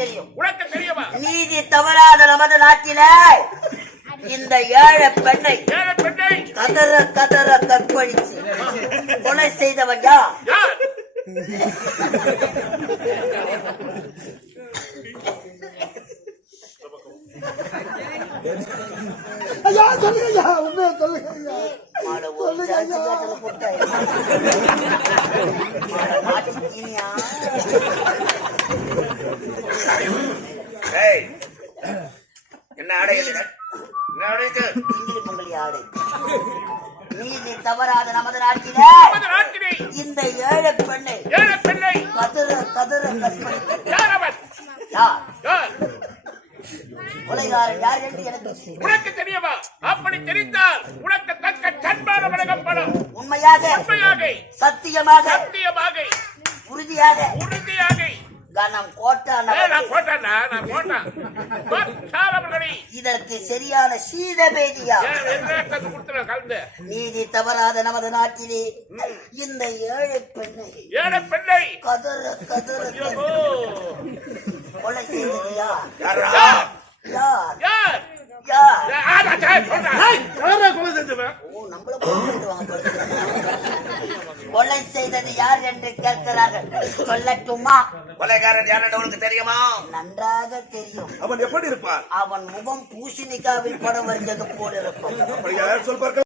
தெரியும். உனக்கு தெரியுமா? நீதி தவறாத நமது நாட்டில இந்த ஏழை பெண்ணை கதற கதற கற்பழிச்சு கொலை செய்தவன் யார்? ஐயா சொல்லுங்க, உண்மையை சொல்லுங்க. என்ன ஆடை? ஆடை நீதி தவறாத நமது நாட்டிலே இந்த ஏழை பெண்ணை கதற கதற கற்பழித்து கொலைகாரன் யார் என்று எனக்கு உனக்கு தெரியுமா? அப்படி தெரிந்தால் உனக்கு தக்க சன்மான வழங்கப்படும். உண்மையாக சத்தியமாக உறுதியாக கனம் இதற்கு சரியான சீதபேதியா நீதி தவறாத நமது நாட்டிலே இந்த ஏழை பெண்ணை கதற கதற கொலை செய்தது யார்? கொலை செய்தது யார் என்று கேட்கிறார்கள். சொல்லட்டுமா? கொலைகாரன் யார் உனக்கு தெரியுமா? நன்றாக தெரியும். அவன் எப்படி இருப்பான்? அவன் முகம் பூசணிக்காவில் படம் வரைஞ்சது போல இருக்கும்.